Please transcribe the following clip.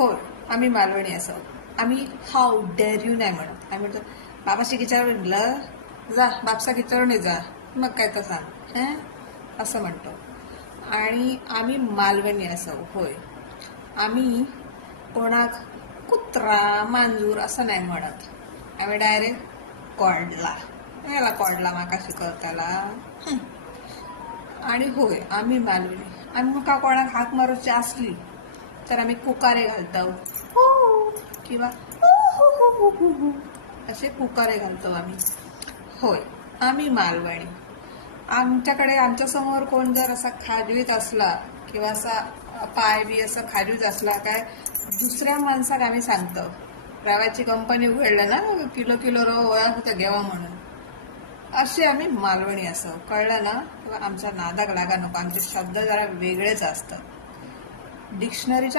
होय आम्ही मालवणी असो. आम्ही हाऊ डेअर यू नाही म्हणत. आम्ही म्हणतो बाबाशी किचवर म्हटलं जा बापसा किचवरून जा. मग काय तर सांग असं म्हणतो. आणि आम्ही मालवणी असो होय. आम्ही कोणाक कुत्रा मांजूर असं नाही म्हणत. आम्ही डायरेक्ट कॉडला. याला कॉडला माका शिकवताला हं. आणि होय आम्ही मालवणी. आम्ही मुका कोणाक हाक मारूची असली? तर आम्ही कुकारे घालतो हो. किंवा. असे कुकारे घालतो आम्ही. होय आम्ही मालवणी. आमच्याकडे आमच्यासमोर कोण जर असा खाजवीत असला किंवा असा पाय बी असं खाजवीत असला काय दुसऱ्या माणसाक आम्ही सांगतो रव्याची कंपनी उघडलं ना किलो किलो रवा वया होतं घ्यावा म्हणून. असे आम्ही मालवणी असं कळलं ना? तेव्हा आमच्या नादाक लागा नको. आमचे शब्द जरा वेगळेच असतात. डिक्शनरीच्या